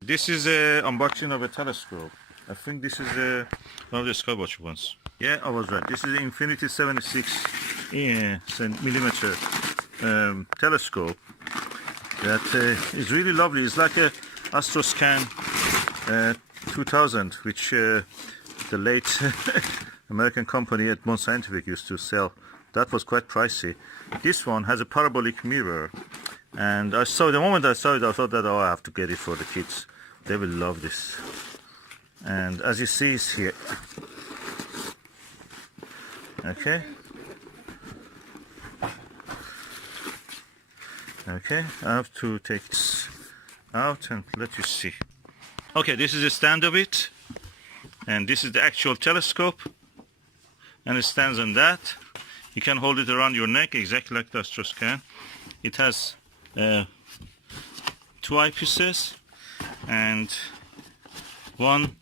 This is a unboxing of a telescope. I think this is one of the Skywatcher ones. Yeah, I was right. This is the Infinity 76 millimeter telescope that is really lovely. It's like a Astroscan 2000, which the late American company Edmond Scientific used to sell. That was quite pricey. This one has a parabolic mirror, and I saw the moment I saw it, I thought that, oh, I have to get it for the kids. They will love this. And as you see, it's here. Okay. Okay, I have to take this out and let you see. Okay, this is the stand of it, and this is the actual telescope, and it stands on that. You can hold it around your neck exactly like the Astroscan. It has 2 eyepieces and 1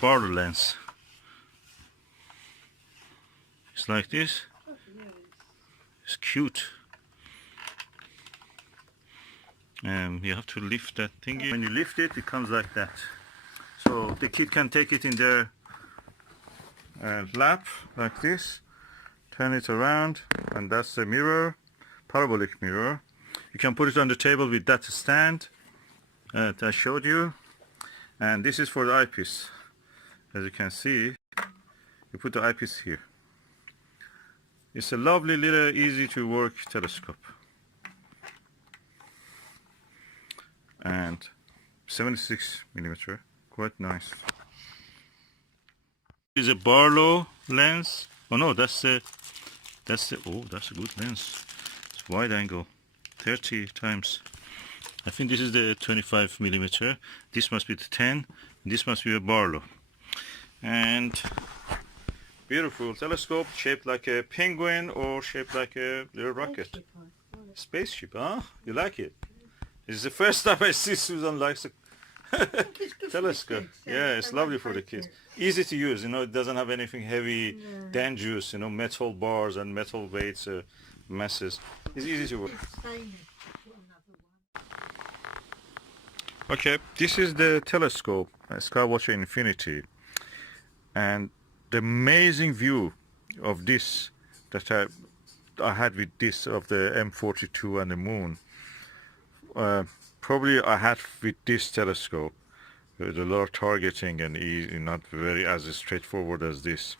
border lens. It's like this. It's cute. You have to lift that thingy. When you lift it, it comes like that. So the kid can take it in their lap like this, turn it around, and that's the mirror, parabolic mirror. You can put it on the table with that stand that I showed you, and this is for the eyepiece. As you can see, you put the eyepiece here. It's a lovely little easy to work telescope, and 76 millimeter, quite nice. This is a Barlow lens. Oh no, that's a good lens. It's wide angle, 30 times. I think this is the 25 millimeter. This must be the 10. This must be a Barlow. And beautiful telescope shaped like a penguin or shaped like a little rocket. Spaceship, huh? You like it? This is the first time I see Susan likes a telescope. Yeah, it's lovely for the kids. Easy to use, you know, it doesn't have anything heavy, dangerous, you know, metal bars and metal weights, messes. It's easy to work. Okay, this is the telescope, Skywatcher Infinity. And the amazing view of this that I had with this of the M42 and the moon, probably I had with this telescope with a lot of targeting and easy, not very as straightforward as this.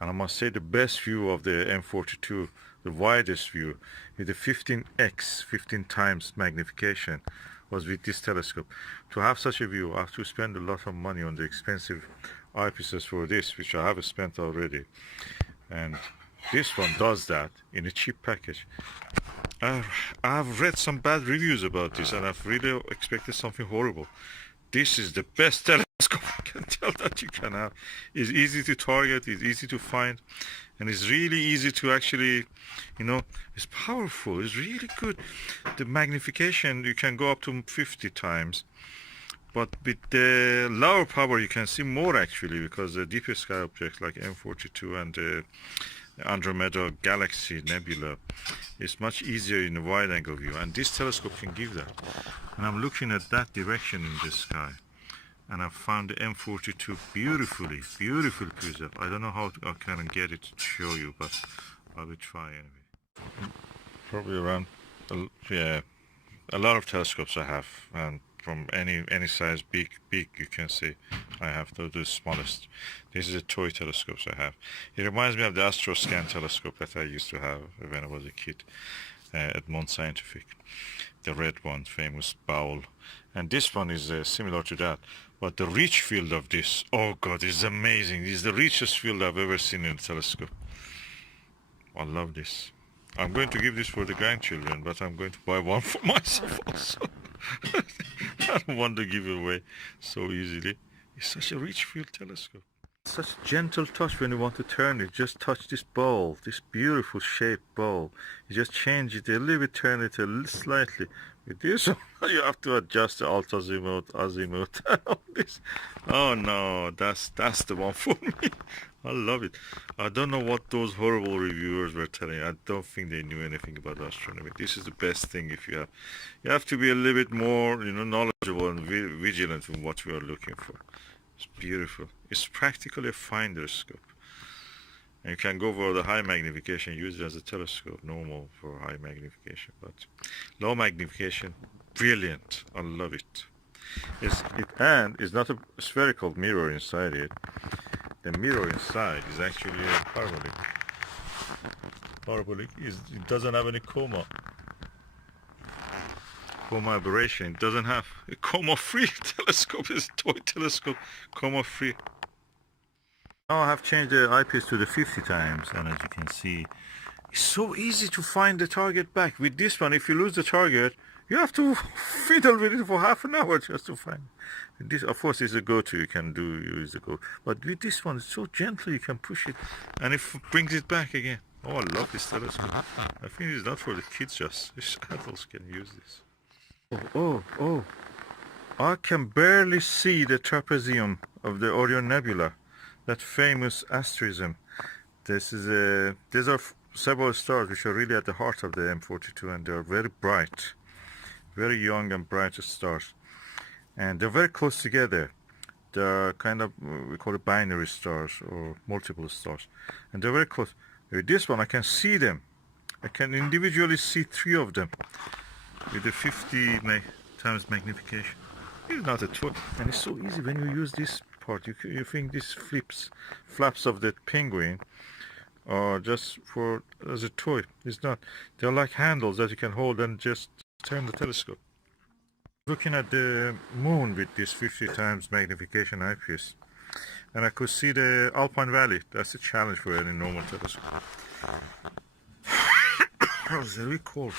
And I must say the best view of the M42, the widest view with the 15x, 15 times magnification, was with this telescope. To have such a view, I have to spend a lot of money on the expensive eyepieces for this, which I have spent already, and this one does that in a cheap package. I've read some bad reviews about this, and I've really expected something horrible. This is the best telescope I can tell that you can have. It's easy to target, it's easy to find, and it's really easy to actually, you know, it's powerful, it's really good. The magnification, you can go up to 50 times. But with the lower power, you can see more actually, because the deeper sky objects like M42 and the Andromeda Galaxy Nebula is much easier in a wide-angle view, and this telescope can give that. And I'm looking at that direction in the sky, and I found the M42 beautifully preserved. I don't know how I can get it to show you, but I will try anyway. Probably around, yeah, a lot of telescopes I have, and from any size, big you can see I have the smallest. This is a toy telescopes I have. It reminds me of the Astroscan telescope that I used to have when I was a kid at Edmond Scientific, the red one, famous bowl. And this one is similar to that, but the reach field of this, oh god, is amazing. This is the richest field I've ever seen in a telescope. I love this. I'm going to give this for the grandchildren, but I'm going to buy one for myself also. I don't want to give it away so easily. It's such a rich field telescope. Such gentle touch when you want to turn it. Just touch this bowl, this beautiful shaped bowl. You just change it a little bit, turn it a little slightly. With this one, you have to adjust the alt azimuth, all this. Oh no, that's the one for me. I love it. I don't know what those horrible reviewers were telling. I don't think they knew anything about astronomy. This is the best thing if you have. You have to be a little bit more, knowledgeable and vigilant in what you are looking for. It's beautiful. It's practically a finder scope. And you can go for the high magnification, use it as a telescope, normal for high magnification. But low magnification, brilliant. I love it. And it's not a spherical mirror inside it. The mirror inside is actually a parabolic. It doesn't have any coma aberration. It doesn't have a coma-free telescope. It's a toy telescope, coma-free. Now I have changed the eyepiece to the 50 times, and as you can see, it's so easy to find the target back. With this one, if you lose the target, you have to fiddle with it for half an hour just to find it. This, of course, is a go-to. You can use the go. But with this one, it's so gentle, you can push it, and it brings it back again. Oh, I love this telescope. I think it's not for the kids, just adults can use this. Oh! I can barely see the trapezium of the Orion Nebula, that famous asterism. These are several stars which are really at the heart of the M42, and they are very bright, very young and bright stars, and they're very close together. They're kind of, we call it binary stars or multiple stars, and they're very close. With this one, I can see them. I can individually see 3 of them with the 50 times magnification. It's not a toy, and it's so easy when you use this part. You think these flaps of the penguin are just as a toy. It's not. They're like handles that you can hold and just turn the telescope. Looking at the moon with this 50 times magnification eyepiece, and I could see the Alpine Valley. That's a challenge for any normal telescope. It was very cold.